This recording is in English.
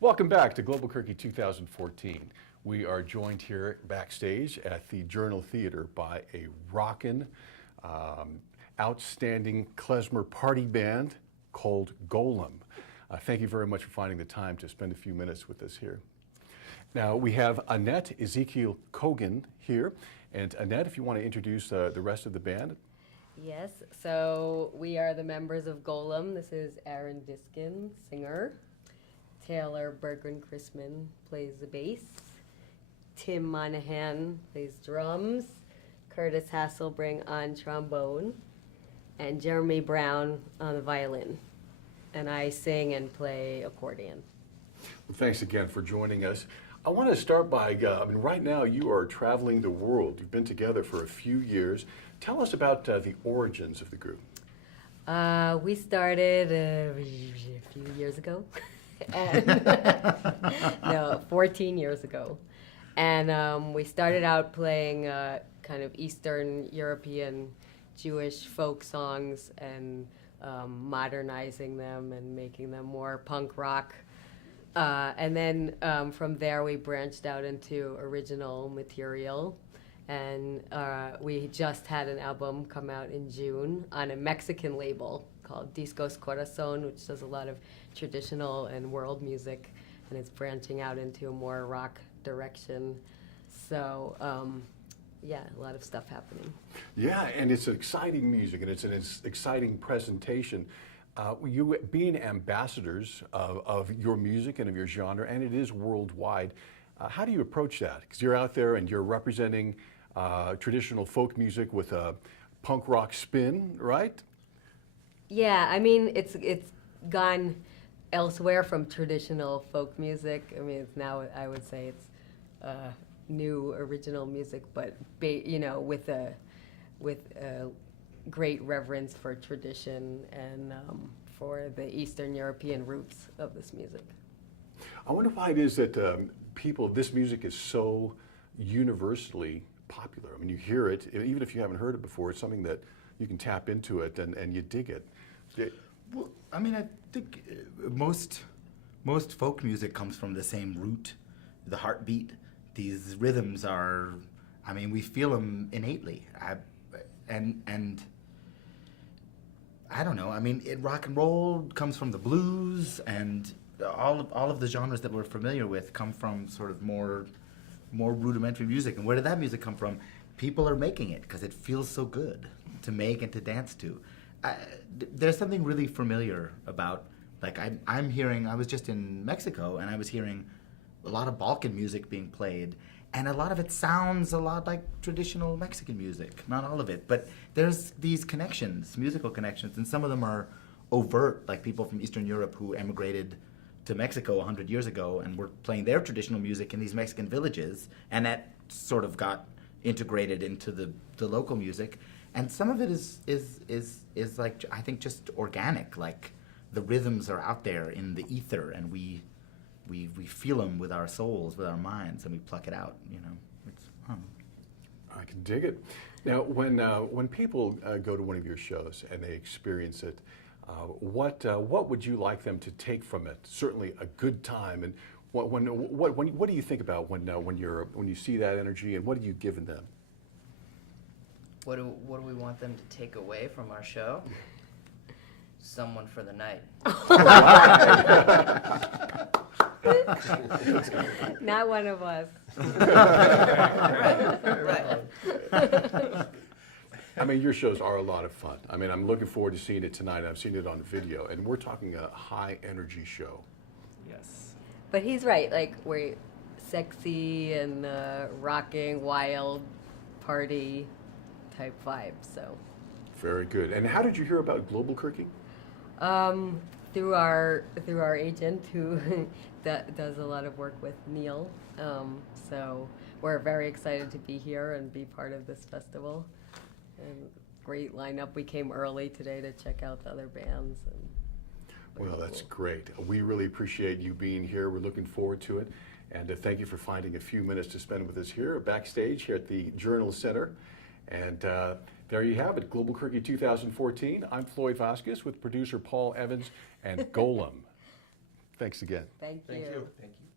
Welcome back to Globalquerque 2014. We are joined here backstage at the Journal Theater by a rockin', outstanding klezmer party band called Golem. Thank you very much for finding the time to spend a few minutes with us here. Now we have Annette Ezekiel Kogan here. And Annette, if you want to introduce the rest of the band. Yes, so we are the members of Golem. This is Aaron Diskin, singer. Taylor Bergren-Chrisman plays the bass. Tim Monahan plays drums. Curtis Hasselbring on trombone. And Jeremy Brown on the violin. And I sing and play accordion. Well, thanks again for joining us. I want to start by, right now you are traveling the world. You've been together for a few years. Tell us about the origins of the group. We started a few years ago. And no, 14 years ago. And we started out playing kind of Eastern European Jewish folk songs and modernizing them and making them more punk rock. And then from there we branched out into original material. And we just had an album come out in June on a Mexican label called Discos Corazon, which does a lot of traditional and world music. And it's branching out into a more rock direction. So, yeah, a lot of stuff happening. Yeah, and it's exciting music, and it's an exciting presentation. You being ambassadors of your music and of your genre, and it is worldwide, how do you approach that? Because you're out there and you're representing traditional folk music with a punk rock spin, right? Yeah, I mean, it's gone elsewhere from traditional folk music. I mean, it's now, I would say it's new original music, but with a great reverence for tradition and for the Eastern European roots of this music. I wonder why it is that this music is so universally popular. I mean, you hear it, even if you haven't heard it before, it's something that you can tap into it and you dig it. Well, I mean, I think most folk music comes from the same root, the heartbeat. These rhythms are, I mean, we feel them innately. And I don't know. I mean, rock and roll comes from the blues, and all of the genres that we're familiar with come from sort of more rudimentary music. And where did that music come from? People are making it because it feels so good to make and to dance to. There's something really familiar about, like, I'm hearing. I was just in Mexico, and I was hearing a lot of Balkan music being played. And a lot of it sounds a lot like traditional Mexican music. Not all of it, but there's these connections, musical connections, and some of them are overt, like people from Eastern Europe who emigrated to Mexico 100 years ago and were playing their traditional music in these Mexican villages, and that sort of got integrated into the local music. And some of it is like, I think, just organic, like the rhythms are out there in the ether, and we feel them with our souls, with our minds, and we pluck it out. It's I can dig it. Now, when people go to one of your shows and they experience it, what would you like them to take from it? Certainly a good time. And what do you think about when you see that energy, and what are you giving them? What do we want them to take away from our show? Someone for the night. Not one of us. Right. I mean, your shows are a lot of fun. I mean, I'm looking forward to seeing it tonight. I've seen it on video, and we're talking a high energy show. Yes. But he's right, like, we're sexy and rocking, wild, party type vibe, so. Very good. And how did you hear about Globalquerque? Through our agent who does a lot of work with Neil. So we're very excited to be here and be part of this festival. And great lineup. We came early today to check out the other bands. Well, that's great. We really appreciate you being here. We're looking forward to it. And thank you for finding a few minutes to spend with us here backstage here at the Journal Center. And there you have it, Globalquerque 2014. I'm Floyd Vasquez with producer Paul Evans and Golem. Thanks again. Thank you. Thank you.